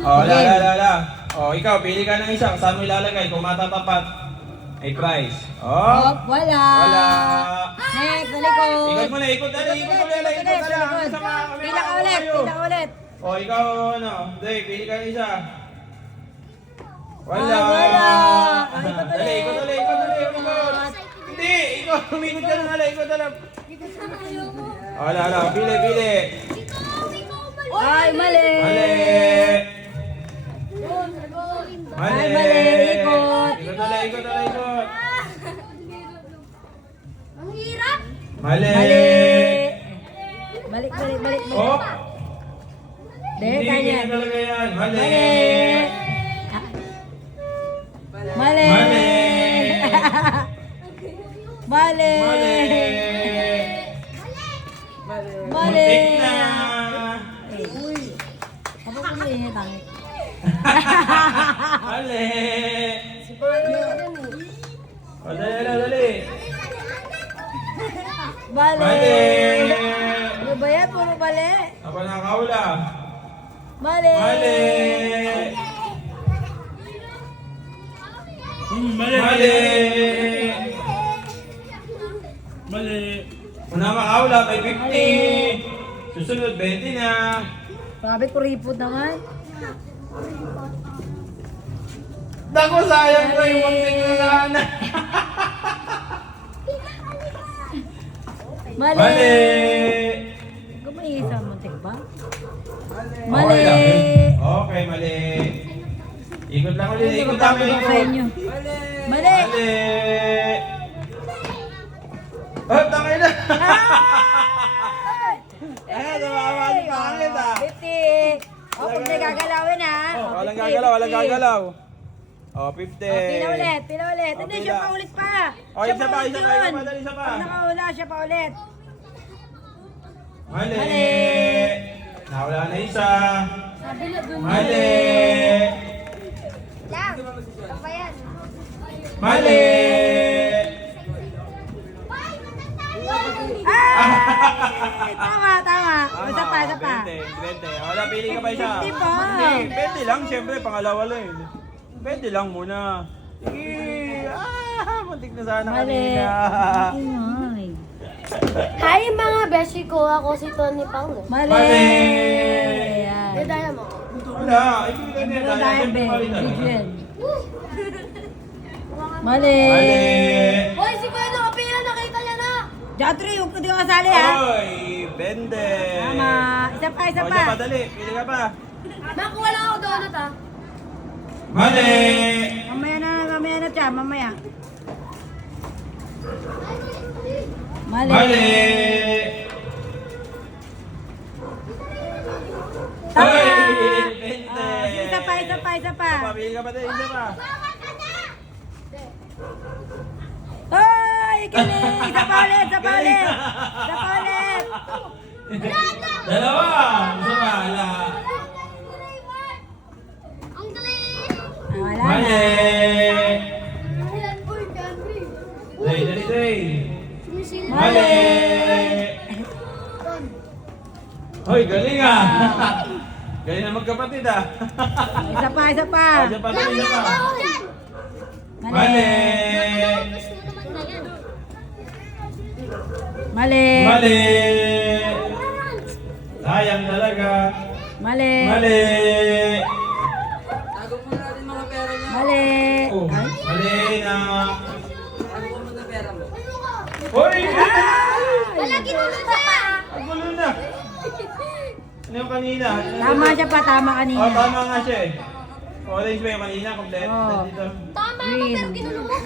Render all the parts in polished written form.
Oh, la. Oh, ikaw, pili ka ng isa. Saan mo ilalagay? Kung matatapat, ay prize. Oh, Wala. wala. Next, talikod. Ikot mo na, ikot na. Ikot ulit. Pila ka ulit. Oh, ikaw, ano? Hindi, pili ka ng isa. Wala. Ay, wala. Ay, Ikot ulit. Hindi, ikot. Umikot ka na. Ikot na lang. Wala. Pili. Ay, mali. Mali. Ay, mali. Ikot. Ikot. Ang hirap. Mali. Balik. Oh. Hindi, Hindi kanya. talaga yan. Mali. Mali. Mali. Muntik na. Ako kumainit ang. Mali. O, dali. Mali. Mali. Ano ba yan? Puro mali. Ako nakakaula. Mali. Mali. Una makaula, may 50. Susunod, 20 na. Sabi ko ripod naman. Dako, sayang ko yung muntik na sana. Mali. Kumain sa muntik ba? Mali. Okay lang. Okay, mali. Ikot lang ulit. Ikot lang. Sa inyo. Mali. Mali. Oh, tangay na. Tumamati pangit ah. 50. O, pag may gagalawin ha. Oh, walang gagalaw. Oh, 50. Pila ulit. Oh, Hindi, pila. siya pa ulit pa. Oh, isa pa. Madali, isa pa. Pag nakaula, siya pa ulit. Mali. Mali. Nawala na isa. Sabi na dun. Mali. Lang. Ano ba yan? Mali. Ay! Tama. Isa pa. 20. Wala, pili ka pa isa. 50 pa. Hindi, 20 lang. Siyempre, pangalawa lang yun. 20 lang muna. Sige. Muntik na sana Mali. kanina. Ay. Hi mga beshi ko. Ako si Tony Pang. Mali. Mali. Ayan. Daya mo. Wala. Ibigay na Ano yan. tayo, Siyempre, Ben? palitan. Bigyan. Mali. Mali. Hoy, si Kuya Nakapiya. Nakita niya na. Jatri, huwag ko di ka kasali ha. Oy, 20. Tama. Isa pa. O, siya pa, dali. Pili ka pa. Makuha lang ako donut ah. Mali. Mamaya na siya. Mamaya. Mali. Mali. Tama. Oy, 20. Isa pa. Pili ka pa din. Isa pa. Hoy, kilig. Isa pa ulit. Dalawa. Isa pa. Wala. Ang galing. Wala Mali. na. Ilan po yung country? Dali. Sumisilip. Mali. Hoy, galing ah. Galing na magkapatid ah. Isa pa. O, siya pa, dali, isa pa. Ako dyan. Mali. Gusto mo naman na yan. Mali. Mali. Sayang talaga. Mali. Mali. Mali. Oh, mali na. Ano Hoy! Wala kinulot siya. Ang gulo na. Ano yung kanina? Tama siya pa. Tama kanina. Oh, tama nga siya eh. Orange ba yung kanina? Complete? Oo. Dito. Tama ako Green. pero kinulot mo.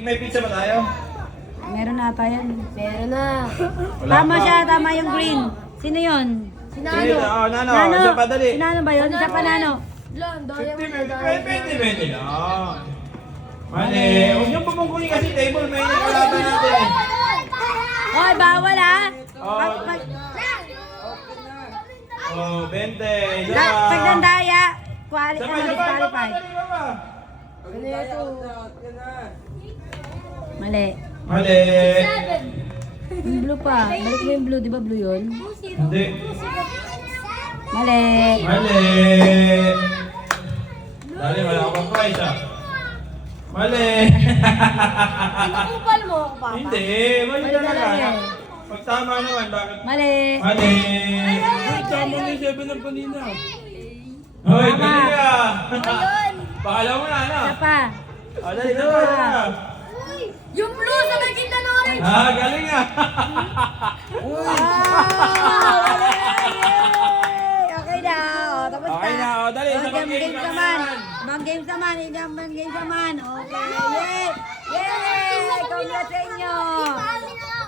May pizza ba tayo? Meron ata yan. Meron na. Wala Tama pa. siya. Tama yung green. Sino yun? Sinano? Sige, oh, nano. Isa pa, dali. Si Nano ba yun? Isa pa Nano. Lan, daya mo. 20 lang. Mali. Huwag niyong pupungkulin kasi table. May nakalaban natin eh. Hoy, bawal ha. Oh, oh, 20. Isa pa. Pag nandaya, Isa pa, isa pa, isa pa, qualified. dali pa. Ano ito? Mali. Mali. Yung blue pa. Balik mo yung blue. Di ba blue yun? Hindi. Mali. Mali. Dali, wala ka pang prize ah. Mali. Pinakupal mo ako, Papa. Hindi, mali Mali talaga. talaga eh. Pag tama naman, bakit? Mali. Mali. Uy, tama na yung 7 ng kanina. Hoy, Tama. galing ka. Ayun. Pakala mo na, ano? Isa pa. Dali, dali. Uy, yung blue sa may gitna ng orange. Galing nga. Okay na. O, tapos Okay na, o, dali, O, isang game, game games naman. naman. Ibang games naman. Ibang games naman. Okay. Yay! Yay! Congrats sa inyo.